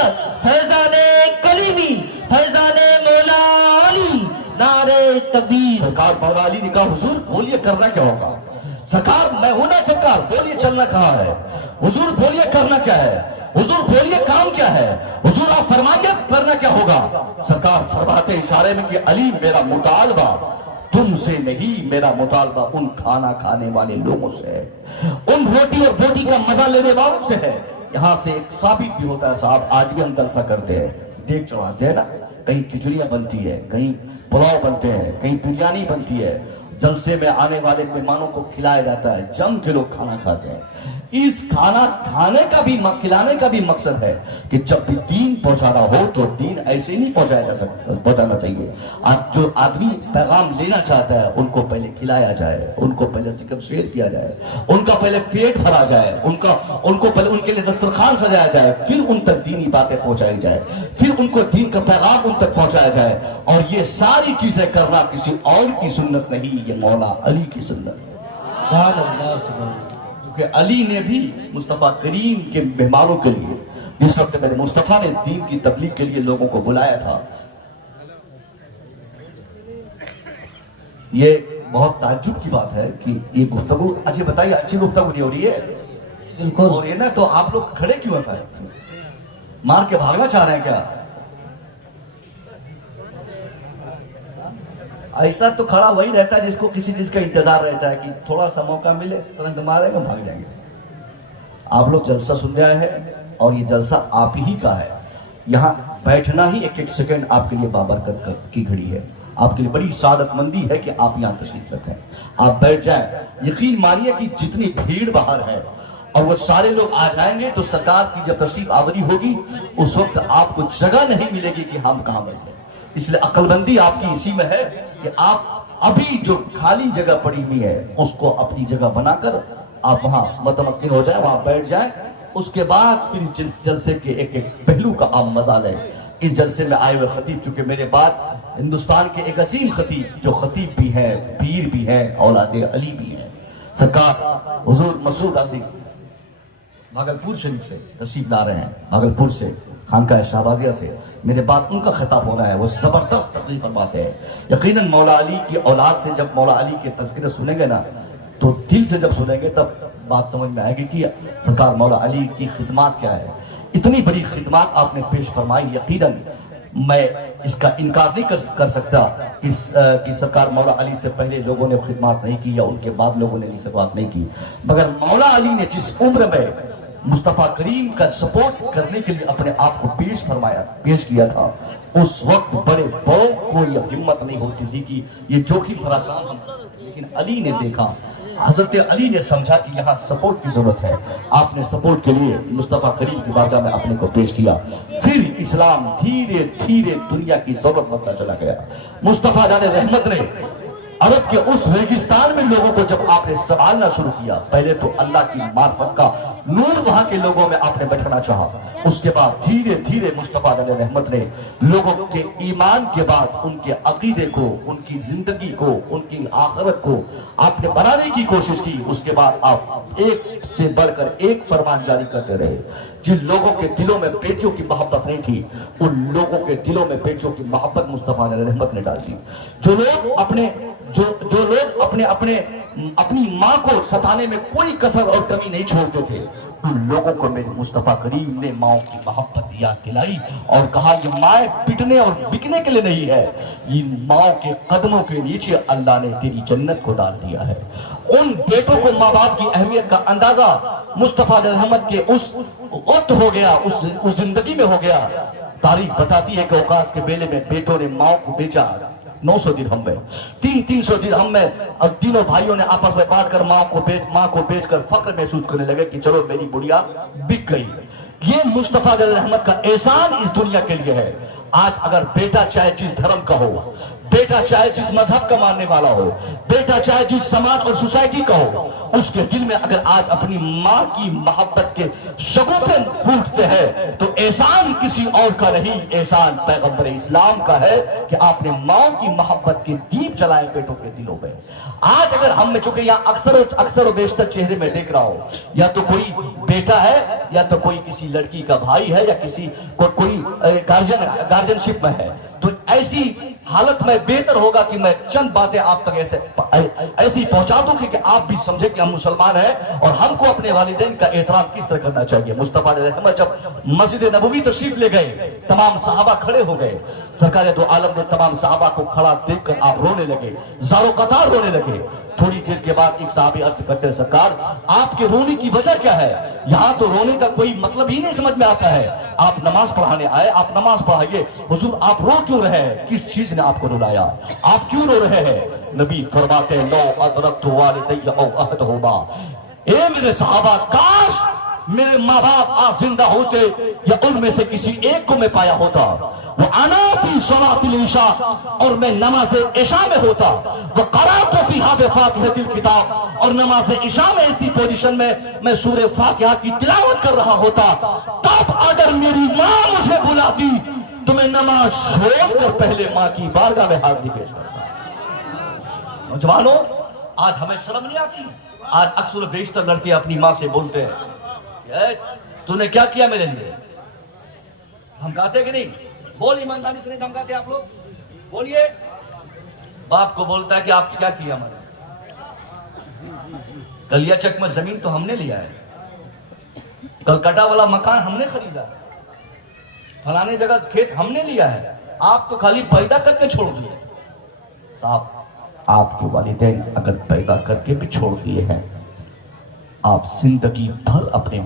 محمد فیضان کلیمی فیضان مولا علی نعرے تکبیر۔ سرکار مولا علی نے کہا حضور بولیے کرنا کیا ہوگا؟ سرکار میں ہوں نا سرکار، بولیے چلنا کہاں ہے؟ حضور بولیے کرنا کیا ہے؟ حضور بولیے کام کیا ہے؟ حضور آپ فرمائیے کرنا کیا ہوگا؟ سرکار فرماتے اشارے میں کہ علی میرا مطالبہ تم سے نہیں، میرا مطالبہ ان کھانا کھانے والے لوگوں سے ہے، ان روٹی اور بوٹی کا مزہ لینے والوں سے ہے۔ یہاں سے ایک ثابت بھی ہوتا ہے صاحب، آج بھی ہم جلسہ کرتے ہیں، دیکھ چڑھاتے ہیں نا، کہیں کھچڑیاں بنتی ہے، کہیں پلاؤ بنتے ہیں، کہیں بریانی بنتی ہے، جلسے میں آنے والے مہمانوں کو کھلایا جاتا ہے، جم کے لوگ کھانا کھاتے ہیں۔ اس کھانا کھانے کا بھی کھلانے کا بھی مقصد ہے کہ جب بھی دین پہنچانا ہو تو دین ایسے نہیں پہنچایا جا سکتا، پہنچانا چاہیے۔ جو آدمی پیغام لینا چاہتا ہے ان کو پہلے کھلایا جائے، ان کو پہلے ذکر شیر کیا جائے، ان کا پہلے پیٹ بھرا جائے، ان کو پہلے ان کے لیے دسترخوان سجایا جائے، پھر ان تک دینی باتیں پہنچائی جائے، پھر ان کو دین کا پیغام ان تک پہنچایا جائے۔ اور یہ ساری چیزیں کرنا کسی اور کی سنت نہیں، یہ مولا علی کی سنت ہے۔ سبحان اللہ سبحان اللہ۔ کہ علی نے بھی مصطفیٰ کریم کے مہمانوں کے لیے، جس وقت میرے مصطفیٰ نے دین کی تبلیغ کے لیے لوگوں کو بلایا تھا، یہ بہت تعجب کی بات ہے کہ یہ گفتگو، اچھے بتائیے اچھی گفتگو نہیں ہو رہی ہے بالکل، اور یہ نا تو آپ لوگ کھڑے کیوں ہیں؟ مار کے بھاگنا چاہ رہے ہیں کیا؟ ایسا تو کھڑا وہی رہتا ہے جس کو کسی چیز کا انتظار رہتا ہے کہ تھوڑا سا موقع ملے ترنت مارے گا بھاگ جائیں گے۔ آپ لوگ جلسہ سن رہے ہیں اور یہ جلسہ آپ ہی کا ہے، یہاں بیٹھنا ہی ایک ایک سیکنڈ آپ کے لیے بابرکت کی گھڑی ہے، آپ کے لیے بڑی سعادت مندی ہے کہ آپ یہاں تشریف رکھیں، آپ بیٹھ جائیں۔ یقین مانیے کہ جتنی بھیڑ باہر ہے اور وہ سارے لوگ آ جائیں گے تو سرکار کی جب تشریف آوری ہوگی اس وقت آپ کو جگہ نہیں ملے گی کہ ہم کہاں بیٹھیں۔ اس لیے عقل بندی آپ کی اسی میں ہے کہ آپ ابھی جو خالی جگہ پڑی ہوئی ہے اس کو اپنی جگہ بنا کر آپ وہاں متمکن ہو جائیں، وہاں بیٹھ جائیں۔ اس کے بعد پھر اس جلسے کے ایک ایک پہلو کا آپ مزہ لیں۔ اس جلسے میں آئے ہوئے خطیب، چونکہ میرے بعد ہندوستان کے ایک عظیم خطیب جو خطیب بھی ہیں، پیر بھی ہیں، اولاد علی بھی ہیں، سرکار حضور مسعود قاضی بھاگلپور شریف سے تشریف لا رہے ہیں، بھاگلپور سے خانقاہ شہبازیہ سے میرے بعد ان کا خطاب ہونا ہے، وہ زبردست تقریر فرماتے ہیں۔ یقیناً مولا علی کی اولاد سے جب مولا علی کے تذکرے سنیں گے نا تو دل سے جب سنیں گے تب بات سمجھ میں آئے گی کہ سرکار مولا علی کی خدمات کیا ہے۔ اتنی بڑی خدمات آپ نے پیش فرمائی، یقیناً میں اس کا انکار نہیں کر سکتا کہ سرکار مولا علی سے پہلے لوگوں نے خدمات نہیں کی یا ان کے بعد لوگوں نے خدمات نہیں کی، مگر مولا علی نے جس عمر میں مصطفیٰ کریم کا سپورٹ کرنے کے لیے اپنے آپ کو پیش کیا تھا، اس وقت بڑے بڑوں کو یہ ہمت نہیں ہوتی تھی کہ یہ جوخم بھرا کام ہم، لیکن علی نے دیکھا، حضرت علی نے سمجھا کہ یہاں سپورٹ کی ضرورت ہے، آپ نے سپورٹ کے لیے مصطفیٰ کریم کی بارگاہ میں اپنے کو پیش کیا۔ پھر اسلام دھیرے دھیرے دنیا کی ضرورت بنتا چلا گیا۔ مصطفیٰ جان رحمت نے عرب کے اس ریگستان میں لوگوں کو جب آپ نے سنبھالنا شروع کیا، پہلے تو اللہ کی معرفت کا نور وہاں کے لوگوں میں آپ نے بیٹھنا چاہا، اس کے بعد دھیرے دھیرے مصطفیٰ علیہ رحمت نے لوگوں کے ایمان کے بعد ان کے عقیدے کو، ان کی زندگی کو، ان کی آخرت کو آپ نے بنانے کی کوشش کی۔ اس کے بعد آپ ایک سے بڑھ کر ایک فرمان جاری کرتے رہے۔ جن لوگوں کے دلوں میں بیٹیوں کی محبت نہیں تھی ان لوگوں کے دلوں میں بیٹیوں کی محبت مصطفیٰ علیہ رحمت نے ڈال دی۔ جو لوگ اپنی ماں کو ستانے میں کوئی کسر اور کمی نہیں چھوڑتے تھے، ان لوگوں کو میرے مصطفیٰ کریم نے ماں کی محبت یاد دلائی اور کہا یہ مائیں پٹنے اور بکنے کے لیے نہیں ہے، ان ماں کے قدموں کے نیچے اللہ نے تیری جنت کو ڈال دیا ہے۔ ان بیٹوں کو ماں باپ کی اہمیت کا اندازہ مصطفیٰ علیہ رحمت کے اس وقت ہو گیا، اس زندگی میں ہو گیا۔ تاریخ بتاتی ہے کہ اوقاس کے بیلے میں بیٹوں نے ماں کو بیچا 900 درہم میں، 300 درہم میں، اور تینوں بھائیوں نے آپس میں بانٹ کر ماں کو بیچ کر فخر محسوس کرنے لگے کہ چلو میری بڑیا بک گئی۔ یہ مصطفیٰ علیہ رحمت کا احسان اس دنیا کے لیے ہے۔ آج اگر بیٹا چاہے جس دھرم کا ہو، बेटा चाहे जिस मजहब का मानने वाला हो, बेटा चाहे जिस समाज और सोसाइटी का हो, उसके दिल में अगर आज अपनी माँ की मोहब्बत के शगुफे फूटते हैं तो एहसान किसी और का नहीं, एहसान पैगंबर इस्लाम का है कि आपने माँ की मोहब्बत के दीप जलाए बेटों के दिलों में। आज अगर हम में, चूंकि यहाँ अक्सर और बेशतर चेहरे में देख रहा हूं, या तो कोई बेटा है या तो कोई किसी लड़की का भाई है या किसी कोई गार्जियनशिप में है, तो ऐसी हालत में बेहतर होगा कि मैं चंद बातें आप तक ऐसी पहुंचा दूं कि आप भी समझे कि हम मुसलमान हैं और हमको अपने वालिदैन का एहतराम किस तरह करना चाहिए। मुस्तफा रहमत जब मस्जिद नबवी तशरीफ ले गए, तमाम सहाबा खड़े हो गए, सरकार दो आलम ने तमाम सहाबा को खड़ा देखकर आप रोने लगे, ज़ारो कतार रोने लगे। थोड़ी देर के बाद एक साहबी अर्ज करते हैं, सरकार आपके रोने की वजह क्या है? यहां तो रोने का कोई मतलब ही नहीं समझ में आता है। आप नमाज पढ़ाने आए, आप नमाज पढ़ाइए। हुजूर आप रो क्यों रहे हैं? किस चीज ने आपको रुलाया? आप क्यों रो रहे हैं? नबी फरमाते हैं, लो अदरक्तु वालिदैया औ अहदहुमा, ए मेरे सहाबा, काश मेरे माँ बाप आज जिंदा होते या उनमें से किसी एक को मैं पाया होता। वो अनाफी सलातिल इशा, और मैं नमाज इशा में होता। वो क़राअतु फ़ीहा बिफ़ातिहतिल किताब, और नमाज इशा में ऐसी पोजीशन में मैं सूरह फातिहा की तिलावत कर रहा होता। तब अगर मेरी माँ मुझे बुलाती तो मैं नमाज छोड़कर पहले माँ की बारगाह में हाजिरी पेश करता। नौजवानों, आज हमें शर्म नहीं आती? आज अक्सर बेशतर लड़के अपनी माँ से बोलते हैं, तूने क्या किया मेरे लिए? धमकाते कि नहीं? बोल, ईमानदारी से नहीं धमकाते आप लोग? बोलिए। बाप को बोलता है कि आप क्या किया मैंने? कलियाचक में जमीन तो हमने लिया है, कलकत्ता वाला मकान हमने खरीदा, फलाने जगह खेत हमने लिया है, आप तो खाली पैदा करके छोड़ दिए। साहब, आपके वालिदैन अगर पैदा करके भी छोड़ दिए हैं, आप जिंदगी भर अपने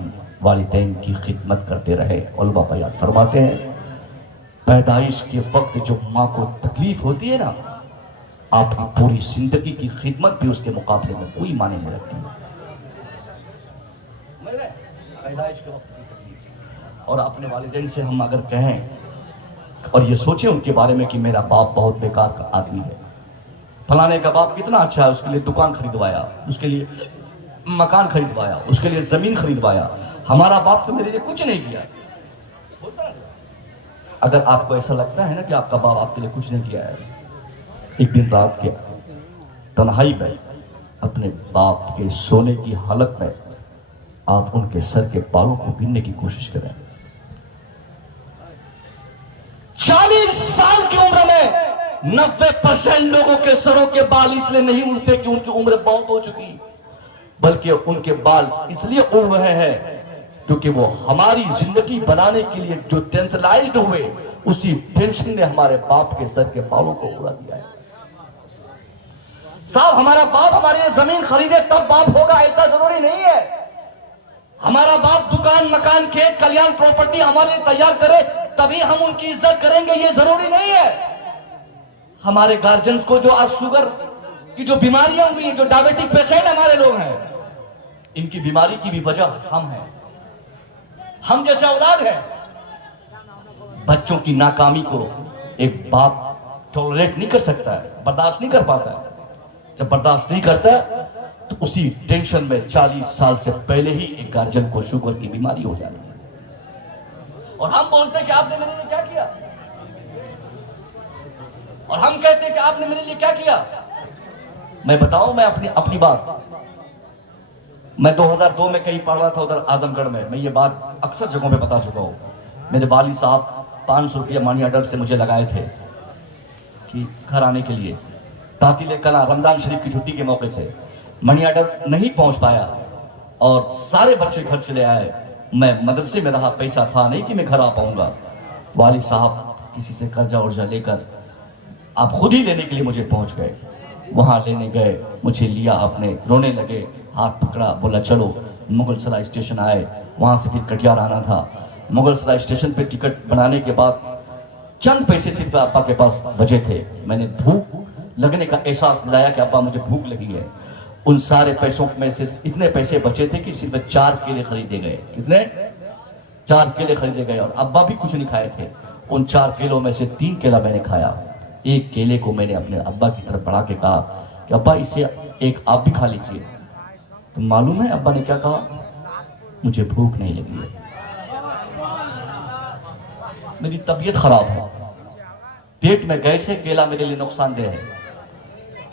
वालिदैन की खिदमत करते रहे। उलमा बयान फरमाते हैं, पैदाइश के वक्त जो माँ को तकलीफ होती है ना, आपकी पूरी जिंदगी की खिदमत भी उसके मुकाबले में कोई माने नहीं रखती। पैदाइश के वक्त की तकलीफ। और अपने वालिदैन से हम अगर कहें और ये सोचें उनके बारे में कि मेरा बाप बहुत बेकार का आदमी है, फलाने का बाप कितना अच्छा है, उसके लिए दुकान खरीदवाया, उसके लिए मकान खरीदवाया, उसके लिए जमीन खरीदवाया, हमारा बाप तो मेरे लिए कुछ नहीं किया। अगर आपको ऐसा लगता है ना कि आपका बाप आपके लिए कुछ नहीं किया है, एक दिन रात के तन्हाई में अपने बाप के सोने की हालत में आप उनके सर के बालों को गिनने की कोशिश करें। 40 साल की उम्र में 90% लोगों के सरों के बाल इसलिए नहीं उड़ते कि उनकी उम्र बहुत हो चुकी, बल्कि उनके बाल इसलिए उड़ रहे हैं क्योंकि वो हमारी जिंदगी बनाने के लिए जो टेंशनाइज्ड हुए, उसी टेंशन ने हमारे बाप के सर के बालों को उड़ा दिया है। साहब, हमारा बाप हमारे लिए जमीन खरीदे तब बाप होगा ऐसा जरूरी नहीं है। हमारा बाप दुकान, मकान, खेत, कल्याण, प्रॉपर्टी हमारे लिए तैयार करे तभी हम उनकी इज्जत करेंगे, ये जरूरी नहीं है। हमारे गार्जियंस को जो आज शुगर की जो बीमारियां हुई है, जो डायबिटिक पेशेंट हमारे लोग हैं, इनकी बीमारी की भी वजह हम हैं, हम जैसे औलाद है। बच्चों की नाकामी को एक बाप टॉलरेट नहीं कर सकता है, बर्दाश्त नहीं कर पाता है। जब बर्दाश्त नहीं करता तो उसी टेंशन में 40 साल से पहले ही एक गार्जियन को शुगर की बीमारी हो जाती है। और हम बोलते हैं कि आपने मेरे लिए क्या किया, और हम कहते हैं कि आपने मेरे लिए क्या किया। मैं बताऊं, मैं अपनी बात, मैं 2002 में कहीं पढ़ रहा था उधर आजमगढ़ में। मैं ये बात अक्सर जगहों पे बता चुका हूँ। मेरे वालिद साहब 500 रुपया मनी ऑर्डर से मुझे लगाए थे कि घर आने के लिए। तातिल कला रमजान शरीफ की छुट्टी के मौके से मनी ऑर्डर नहीं पहुंच पाया और सारे बच्चे घर चले आए। मैं मदरसे में रहा, पैसा था नहीं कि मैं घर आ पाऊंगा। वालिद साहब किसी से कर्जा उर्जा लेकर आप खुद ही लेने के लिए मुझे पहुंच गए। वहां लेने गए, मुझे लिया, अपने रोने लगे, हाथ पकड़ा, बोला चलो। मुगल सराय स्टेशन आए, वहां से फिर कटिहार आना था। मुगल सराय स्टेशन पे टिकट बनाने के बाद चंद पैसे सिर्फ अब्बा के पास बचे थे। मैंने भूख लगने का एहसास दिलाया कि अब्बा मुझे भूख लगी है। उन सारे पैसों में से इतने पैसे बचे थे कि सिर्फ 4 केले खरीदे गए। कितने? 4 केले खरीदे गए और अब्बा भी कुछ नहीं खाए थे। उन 4 केलों में से 3 केला मैंने खाया। एक केले को मैंने अपने अब्बा की तरफ बढ़ा के कहा कि अब्बा इसे एक आप भी खा लीजिए। तो मालूम है अब्बा ने क्या कहा? मुझे भूख नहीं लगी है, मेरी तबीयत खराब है, पेट में गैस है, केला मेरे लिए नुकसानदेह है।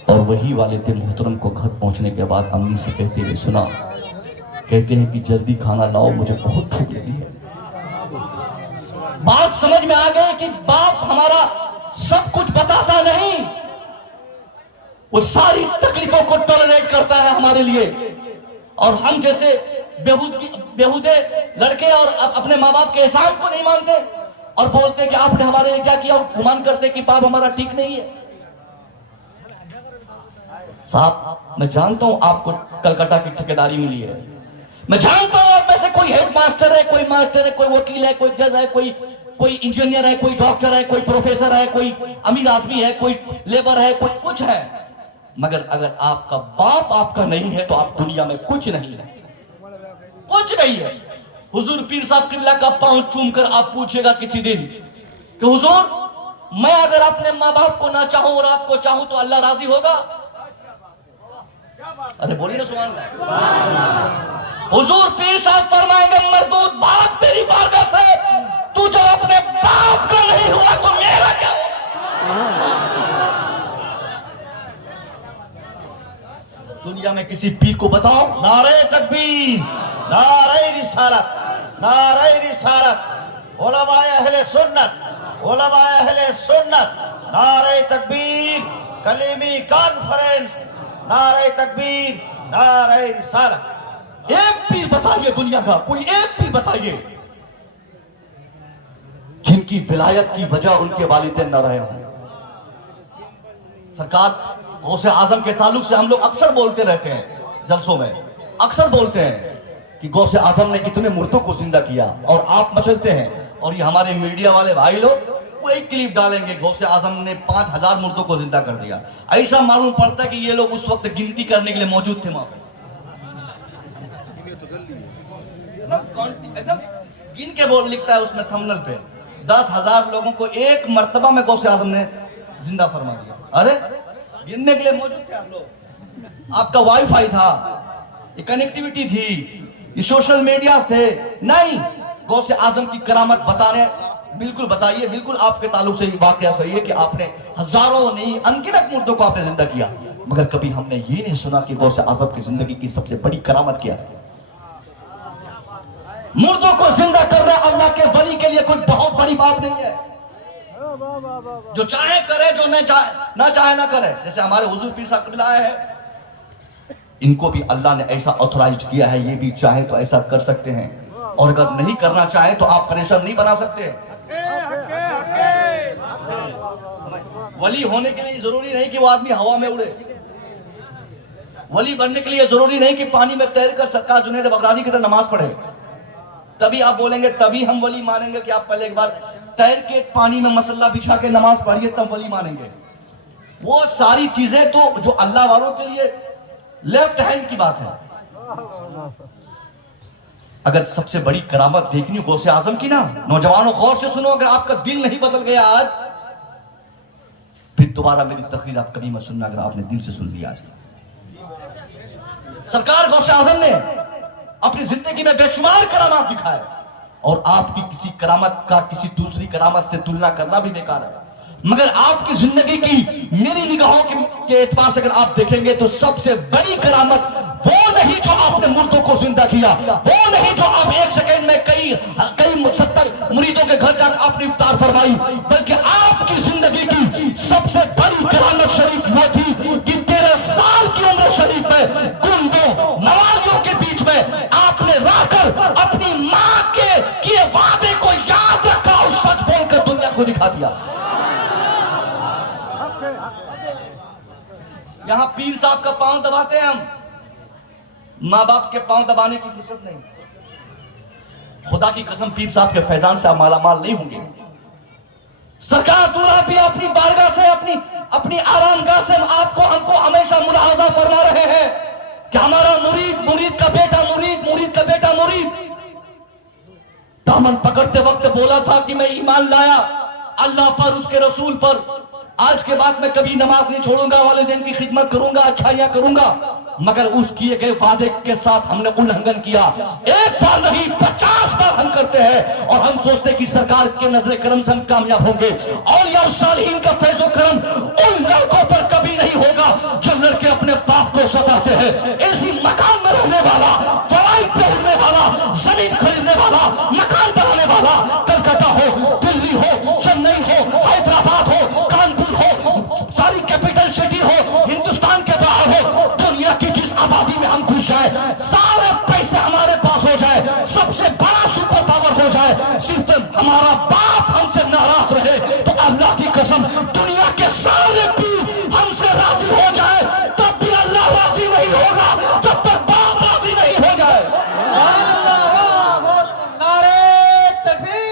और वही वालिद मोहतरम को घर पहुंचने के बाद अम्मी से कहते हुए सुना, कहते हैं कि जल्दी खाना लाओ, मुझे बहुत भूख लगी है। बात समझ में आ गई कि बाप हमारा सब कुछ बताता नहीं, वो सारी तकलीफों को टॉलरेट करता है हमारे लिए। और हम जैसे बेहूदे लड़के और अपने माँ बाप के एहसान को नहीं मानते और बोलते कि आपने हमारे लिए क्या किया, गुमान करते कि बाप हमारा ठीक नहीं है। साहब मैं जानता हूं आपको कलकत्ता की ठेकेदारी मिली है, मैं जानता हूं आप में से कोई हेड मास्टर है, कोई मास्टर है, कोई वकील है, कोई जज है, कोई इंजीनियर है, कोई डॉक्टर है, कोई प्रोफेसर है, कोई अमीर आदमी है, कोई लेबर है, कोई कुछ है। मगर अगर आपका बाप आपका नहीं है तो आप दुनिया में कुछ नहीं है, कुछ नहीं है। हुजूर पीर साहब किबला का पांव चूम कर आप पूछेगा किसी दिन कि हुजूर मैं अगर अपने माँ बाप को ना चाहूं और आपको चाहूं तो अल्लाह राजी होगा? अरे बोलिए ना सुभान अल्लाह। हुजूर पीर साहब फरमाएंगे मरदूद बात तेरी बारगाह से, तू जब अपने बाप का नहीं हुआ तो मेरा क्या होगा? दुनिया में किसी पीर को बताओ, नारे तकबीर, नारे रिसालत, नारे रिसालत, उलमाए अहले सुन्नत, उलमाए अहले सुन्नत, नारे तकबीर, कलीमी कॉन्फ्रेंस, नारे तकबीर, नारे रिसालत। एक पीर बताइए दुनिया का, कोई एक पीर बताइए जिनकी विलायत की वजह उनके वालिदैन न रहे हों। सरकार गौसे आजम के ताल्लुक से हम लोग अक्सर बोलते रहते हैं, जलसों में अक्सर बोलते हैं कि गौसे आजम ने इतने मुर्दों को जिंदा किया, और आप मचलते हैं। और ये हमारे मीडिया वाले भाई लोग वो एक क्लिप डालेंगे, गौसे आजम ने 5000 मुर्दों को जिंदा कर दिया। ऐसा मालूम पड़ता है कि ये लोग उस वक्त गिनती करने के लिए मौजूद थे वहां पर, एकदम गिन के बोल लिखता है उसमें थंबनेल पे 10,000 लोगों को एक मर्तबा में गौसे आजम ने जिंदा फरमा दिया। अरे गिनने के लिए मौजूद थे आप लोग, आपका वाईफाई था, ये कनेक्टिविटी थी, ये सोशल मीडिया थे। नहीं, गौसे आजम की करामत बताने बिल्कुल बताइए, बिल्कुल आपके ताल्लुक से ये वाकया सही है कि आपने हजारों नहीं अनगिनत मुर्दों को आपने जिंदा किया, मगर कभी हमने ये नहीं सुना कि गौसे आजम की जिंदगी की सबसे बड़ी करामत क्या है। मुर्दों को जिंदा करना अल्लाह के वली के लिए कोई बहुत बड़ी बात नहीं है। जो चाहे करे, जो ना चाहे ना करे। जैसे हमारे हुजूर पीर साहब किबला आए हैं, इनको भी अल्लाह ने ऐसा ऑथराइज किया है, ये भी चाहे तो ऐसा कर सकते हैं, और अगर नहीं करना चाहे तो आप परेशान नहीं बना सकते। वली होने के लिए जरूरी नहीं कि वो आदमी हवा में उड़े, वली बनने के लिए जरूरी नहीं कि पानी में तैर कर सरकार जुनैद बगदादी की तरह नमाज पढ़े, तभी आप बोलेंगे, तभी हम वली मानेंगे कि आप पहले एक बार तैर के पानी में मसल्ला बिछा के नमाज पढ़िए तब वली मानेंगे। वो सारी चीजें तो जो अल्लाह वालों के लिए लेफ्ट हैंड की बात है। अगर सबसे बड़ी करामत देखनी हो गौसे आजम की ना, नौजवानों गौर से सुनो, अगर आपका दिल नहीं बदल गया आज, फिर दोबारा मेरी तकरीर आप कभी मत सुनना, अगर आपने दिल से सुन लिया आज। सरकार गौसे आजम ने अपनी जिंदगी में बेशुमार करामात दिखाए, और आपकी किसी करामत का किसी दूसरी करामत से तुलना करना भी बेकार है। मगर आपकी जिंदगी की मेरी निगाहों के एतबार से अगर आप देखेंगे तो सबसे बड़ी करामत वो नहीं जो आपने मुर्दों को जिंदा किया, वो नहीं जो आप एक सेकंड में कई 70 मुरीदों के घर जाकर आपने इफ्तार फरमाई, बल्कि आपकी जिंदगी की सबसे बड़ी करामत शरीफ वो थी कि 13 साल की उम्र शरीफ में गुंडों नवाजियों के बीच में आपने रहकर अपनी मां के किए वादे को याद रखा और सच बोलकर दुनिया को दिखा दिया। यहां पीर साहब का पांव दबाते हैं हम, मां बाप के पांव दबाने की फुर्सत नहीं। खुदा की कसम पीर साहब के फैजान से आप मालामाल नहीं होंगे। सरकार दूल्हा भी अपनी बारगाह से अपनी आरामगाह से आपको हमको हमेशा मुलाहाजा फरमा रहे हैं कि हमारा मुरीद का बेटा मुरीद दामन पकड़ते वक्त बोला था कि मैं ईमान लाया अल्लाह पर, उसके रसूल पर, آج کے بعد میں کبھی نماز نہیں چھوڑوں گا, والدین کی خدمت کروں گا, اچھائیاں کروں گا, مگر اس کیے گئے وعدے کے ساتھ ہم نے النگھن کیا. ایک بار نہیں 50 بار ہم کرتے ہیں اور ہم سوچتے ہیں کہ سرکار کے نظر کرم سے ہم کامیاب ہوں گے. اولیاء الصالحین کا فیض و کرم ان لڑکوں پر کبھی نہیں ہوگا جو لڑکے اپنے باپ کو ستاتے ہیں. اسی مکان میں رہنے والا, فرائض پہ اڑنے والا, زمین خریدنے والا, مکان بنانے والا, کلکتہ ہو, دلی ہو, چنئی ہو, حیدرآباد ہو, کانپور ہو, ساری کیپٹل سٹی ہو, ہندوستان کے باہر ہو, دنیا کی جس آبادی میں ہم گھس جائے, سارے پیسے ہمارے پاس ہو جائے, سب سے بڑا سپر پاور ہو جائے, صرف ہمارا باپ ہم سے ناراض رہے تو اللہ کی قسم دنیا کے سارے